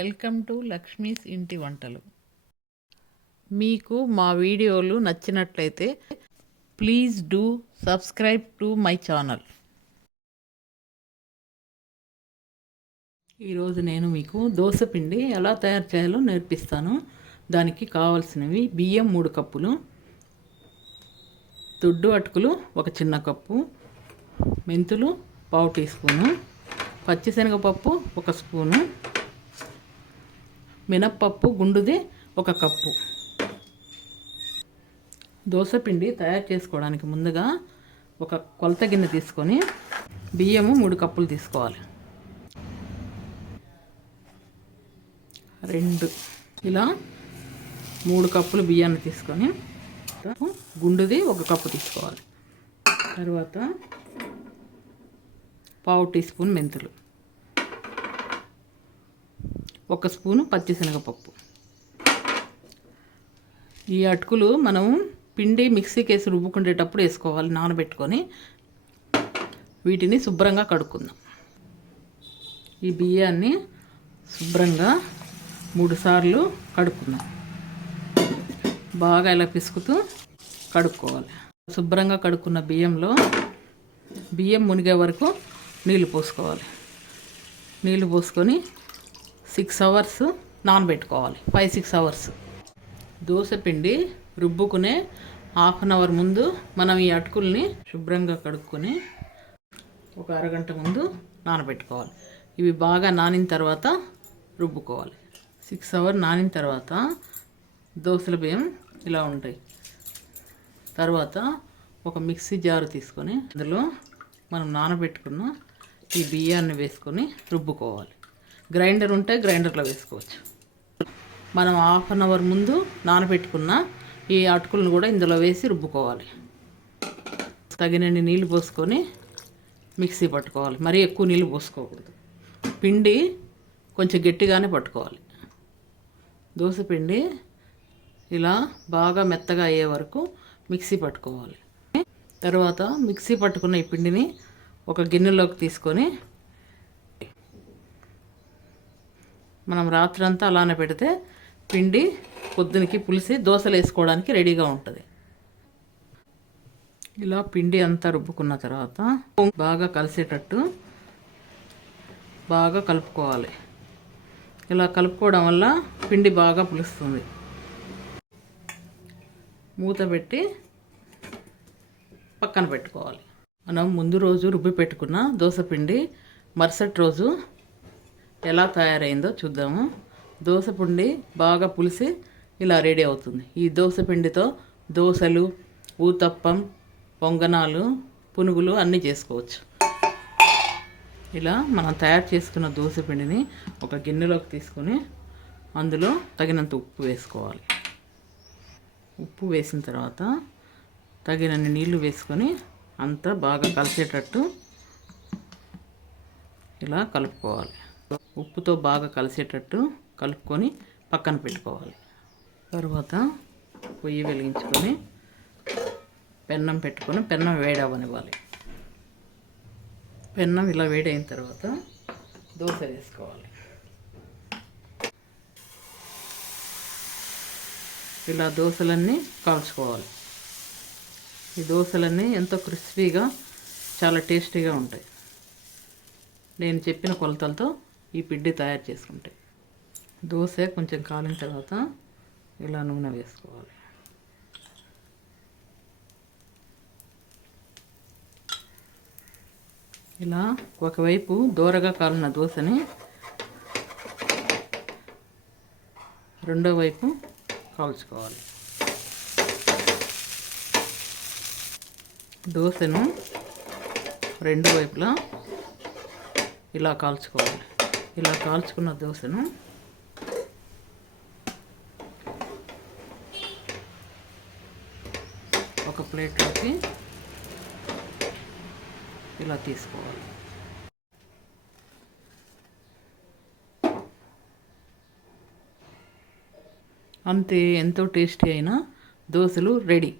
Welcome to Lakshmi's ఇంటి వంటలు. మీకు మా వీడియోలు నచ్చినట్లయితే please do subscribe to my channel. ఈరోజు నేను మీకు దోసపిండి ఎలా తయారు చేయాలో నేర్పిస్తాను. దానికి కావాల్సినవి బియ్యం 3 కప్పులు, దొడ్డు అటుకులు 1 చిన్న కప్పు, మెంతులు 1/2 టీ స్పూను, పచ్చిశనగపప్పు 1 స్పూను, మినప్పప్పు గుండుది 1 కప్పు. దోసపిండి తయారు చేసుకోవడానికి ముందుగా ఒక కొలత గిన్నె తీసుకొని బియ్యము 3 కప్పులు తీసుకోవాలి. 2 ఇలా 3 కప్పులు బియ్యాన్ని తీసుకొని గుండుది 1 కప్పు తీసుకోవాలి. తర్వాత 1/2 టీ స్పూన్ మెంతులు, 1 స్పూను పచ్చిశనగపప్పు. ఈ అటుకులు మనం పిండి మిక్సీకి వేసి రుబ్బుకునేటప్పుడు వేసుకోవాలి, నానబెట్టుకొని. వీటిని శుభ్రంగా కడుక్కుందాం. ఈ బియ్యాన్ని శుభ్రంగా 3 సార్లు కడుక్కుందాం. బాగా ఇలా పిసుకుతూ కడుక్కోవాలి. శుభ్రంగా కడుక్కున్న బియ్యం మునిగే వరకు నీళ్ళు పోసుకోవాలి. నీళ్ళు పోసుకొని 6 అవర్స్ నానబెట్టుకోవాలి. 5-6 అవర్స్. దోసపిండి రుబ్బుకునే ½ అన్ అవర్ ముందు మనం ఈ అటుకుల్ని శుభ్రంగా కడుక్కొని ఒక అరగంట ముందు నానబెట్టుకోవాలి. ఇవి బాగా నానిన తర్వాత రుబ్బుకోవాలి. 6 అవర్స్ నానిన తర్వాత దోసల బియ్యం ఇలా ఉంటాయి. తర్వాత ఒక మిక్సీ జారు తీసుకొని అందులో మనం నానబెట్టుకున్న ఈ బియ్యాన్ని వేసుకొని రుబ్బుకోవాలి. గ్రైండర్ ఉంటే గ్రైండర్లో వేసుకోవచ్చు. మనం ½ అన్ అవర్ ముందు నానబెట్టుకున్న ఈ అటుకులను కూడా ఇందులో వేసి రుబ్బుకోవాలి. తగినన్ని నీళ్ళు పోసుకొని మిక్సీ పట్టుకోవాలి. మరీ ఎక్కువ నీళ్ళు పోసుకోకూడదు. పిండి కొంచెం గట్టిగానే పట్టుకోవాలి. దోసపిండి ఇలా బాగా మెత్తగా అయ్యే వరకు మిక్సీ పట్టుకోవాలి. తర్వాత మిక్సీ పట్టుకున్న ఈ పిండిని ఒక గిన్నెలోకి తీసుకొని మనం రాత్రంతా అలానే పెడితే పిండి పొద్దునకి పులిసి దోశలు వేసుకోవడానికి రెడీగా ఉంటుంది. ఇలా పిండి అంతా రుబ్బుకున్న తర్వాత బాగా కలిసేటట్టు బాగా కలుపుకోవాలి. ఇలా కలుపుకోవడం వల్ల పిండి బాగా పులుస్తుంది. మూత పెట్టి పక్కన పెట్టుకోవాలి. మనం ముందు రోజు రుబ్బి పెట్టుకున్న దోసపిండి మరుసటి రోజు ఎలా తయారైందో చూద్దాము. దోసపిండి బాగా పులిసి ఇలా రెడీ అవుతుంది. ఈ దోసపిండితో దోశలు, ఊతప్పం, పొంగనాలు, పునుగులు అన్నీ చేసుకోవచ్చు. ఇలా మనం తయారు చేసుకున్న దోసపిండిని ఒక గిన్నెలోకి తీసుకొని అందులో తగినంత ఉప్పు వేసుకోవాలి. ఉప్పు వేసిన తర్వాత తగినన్ని నీళ్లు వేసుకొని అంతా బాగా కలిసేటట్టు ఇలా కలుపుకోవాలి. ఉప్పుతో బాగా కలిసేటట్టు కలుపుకొని పక్కన పెట్టుకోవాలి. తర్వాత పొయ్యి వెలిగించుకొని పెన్నం పెట్టుకొని పెన్నం వేడవనివ్వాలి. పెన్నం ఇలా వేడైన తర్వాత దోశ వేసుకోవాలి. ఇలా దోశలన్నీ కాల్చుకోవాలి. ఈ దోశలన్నీ ఎంతో క్రిస్పీగా చాలా టేస్టీగా ఉంటాయి. నేను చెప్పిన కొలతలతో ఈ పిండి తయారు చేసుకుంటే దోశ కొంచెం కాలిన తర్వాత ఇలా నూనె వేసుకోవాలి. ఇలా ఒకవైపు దోరగా కాలిన దోశని రెండో వైపు కాల్చుకోవాలి. దోశను రెండు వైపులా ఇలా కాల్చుకోవాలి. ఇలా కాల్చుకున్న దోశను ఒక ప్లేట్లోకి ఇలా తీసుకోవాలి. అంతే, ఎంతో టేస్టీ అయిన దోశలు రెడీ.